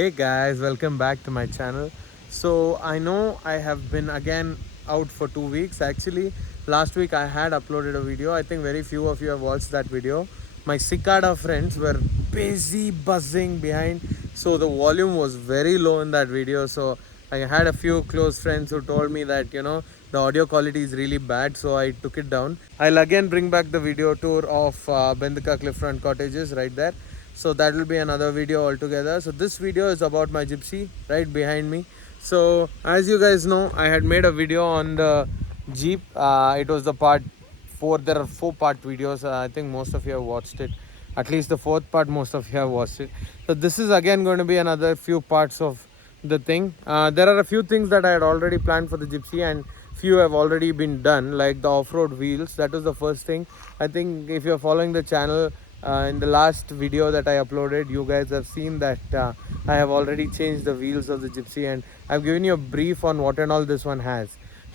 Hey guys, welcome back to my channel. So I know I have been again out for 2 weeks. Actually, last week I had uploaded a video. I think very few of you have watched that video. My cicada friends were busy buzzing behind, so the volume was very low in that video. So I had a few close friends who told me that the audio quality is really bad, so I took it down. I'll again bring back the video tour of Bendika Cliffront Cottages right there. So that will be another video altogether. So this video is about my Gypsy right behind me. So as you guys know, I had made a video on the Jeep. It was the part 4. There are 4-part videos. I think most of you have watched it. At least the 4th part most of you have watched it. So this is again going to be another few parts of the thing. There are a few things that I had already planned for the Gypsy, and few have already been done, like the off-road wheels. That was the first thing. I think if you're following the channel, in the last video that I uploaded, you guys have seen that I have already changed the wheels of the Gypsy, and I've given you a brief on what and all this one has.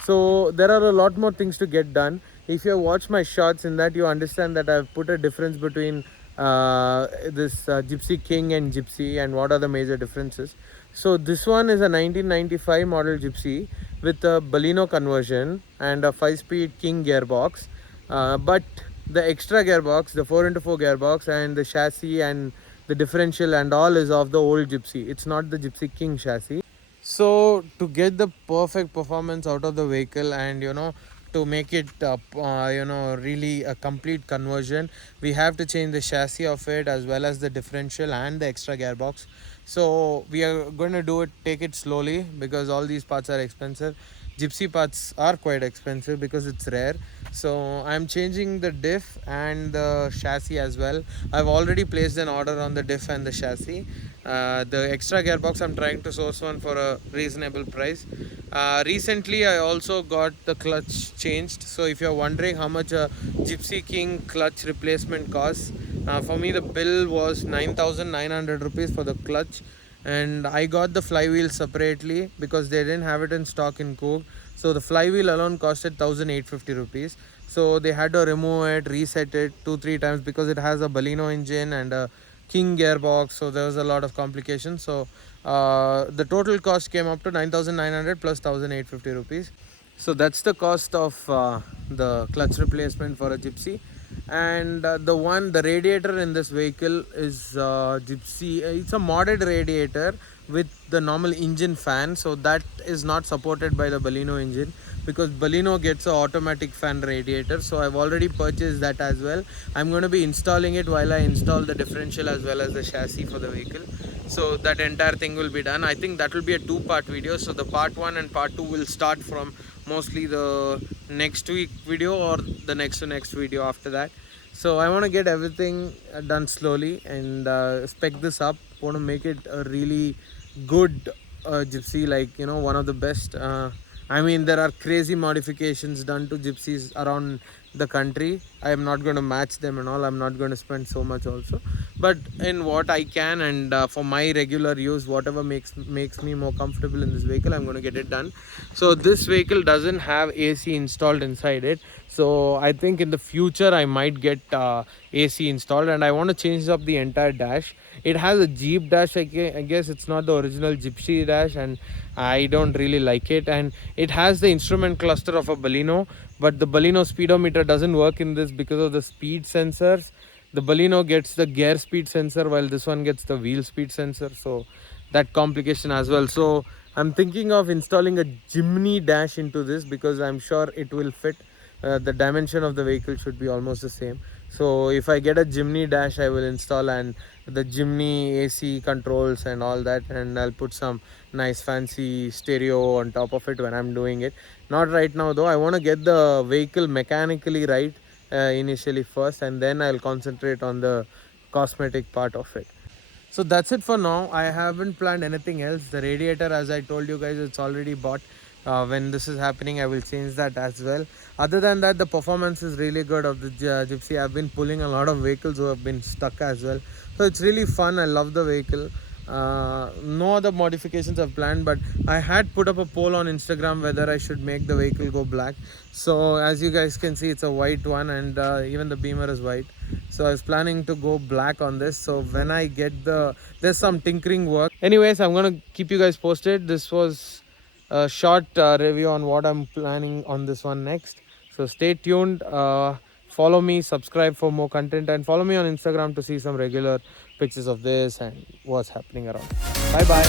So there are a lot more things to get done. If you have watched my shots, in that you understand that I've put a difference between this Gypsy King and Gypsy, and what are the major differences. So this one is a 1995 model Gypsy with a Baleno conversion and a 5-speed King gearbox, but the extra gearbox, the 4x4 gearbox, and the chassis and the differential and all is of the old Gypsy. It's not the Gypsy King chassis. So to get the perfect performance out of the vehicle, and to make it really a complete conversion, we have to change the chassis of it as well as the differential and the extra gearbox. So we are going to take it slowly, because all these parts are expensive. Gypsy parts are quite expensive because it's rare. So I'm changing the diff and the chassis as well. I've already placed an order on the diff and the chassis. The extra gearbox, I'm trying to source one for a reasonable price. Recently I also got the clutch changed. So if you're wondering how much a Gypsy King clutch replacement costs, for me the bill was 9,900 rupees for the clutch, and I got the flywheel separately because they didn't have it in stock in Coke. So the flywheel alone costed 1,850 rupees. So they had to remove it, reset it 2-3 times, because it has a Baleno engine and a King gearbox. So there was a lot of complications. So the total cost came up to 9,900 plus 1,850 rupees. So that's the cost of the clutch replacement for a Gypsy. And the radiator in this vehicle is Gypsy. It's a modded radiator with the normal engine fan, so that is not supported by the Baleno engine, because Baleno gets an automatic fan radiator. So I've already purchased that as well. I'm going to be installing it while I install the differential as well as the chassis for the vehicle. So that entire thing will be done. I think that will be a 2-part video. So the part 1 and part 2 will start from mostly the next week video or the next to next video after that. So I want to get everything done slowly and spec this up. Want to make it a really good Gypsy, like one of the best. I mean, there are crazy modifications done to Gypsies around the country. I am not going to match them and all. I'm not going to spend so much also, but in what I can, and for my regular use, whatever makes me more comfortable in this vehicle, I'm going to get it done. So this vehicle doesn't have AC installed inside it, so I think in the future I might get AC installed, and I want to change up the entire dash. It has a Jeep dash. I guess it's not the original Gypsy dash, and I don't really like it. And it has the instrument cluster of a Baleno, but the Baleno speedometer doesn't work in this because of the speed sensors. The Baleno gets the gear speed sensor, while this one gets the wheel speed sensor, so that complication as well. So I'm thinking of installing a Jimny dash into this, because I'm sure it will fit. The dimension of the vehicle should be almost the same. So if I get a Jimny dash, I will install, and the Jimny AC controls and all that, and I'll put some nice fancy stereo on top of it when I'm doing it. Not right now though. I want to get the vehicle mechanically right initially first, and then I'll concentrate on the cosmetic part of it. So that's it for now. I haven't planned anything else. The radiator, as I told you guys, it's already bought. When this is happening, I will change that as well. Other than that, the performance is really good of the Gypsy. I've been pulling a lot of vehicles who have been stuck as well, so it's really fun. I love the vehicle. No other modifications I've planned, but I had put up a poll on Instagram whether I should make the vehicle go black. So as you guys can see, it's a white one, and even the Beamer is white. So I was planning to go black on this. So when I get there's some tinkering work. Anyways, I'm gonna keep you guys posted. This was a short review on what I'm planning on this one next. So stay tuned. Follow me, subscribe for more content, and follow me on Instagram to see some regular pictures of this and what's happening around. Bye bye.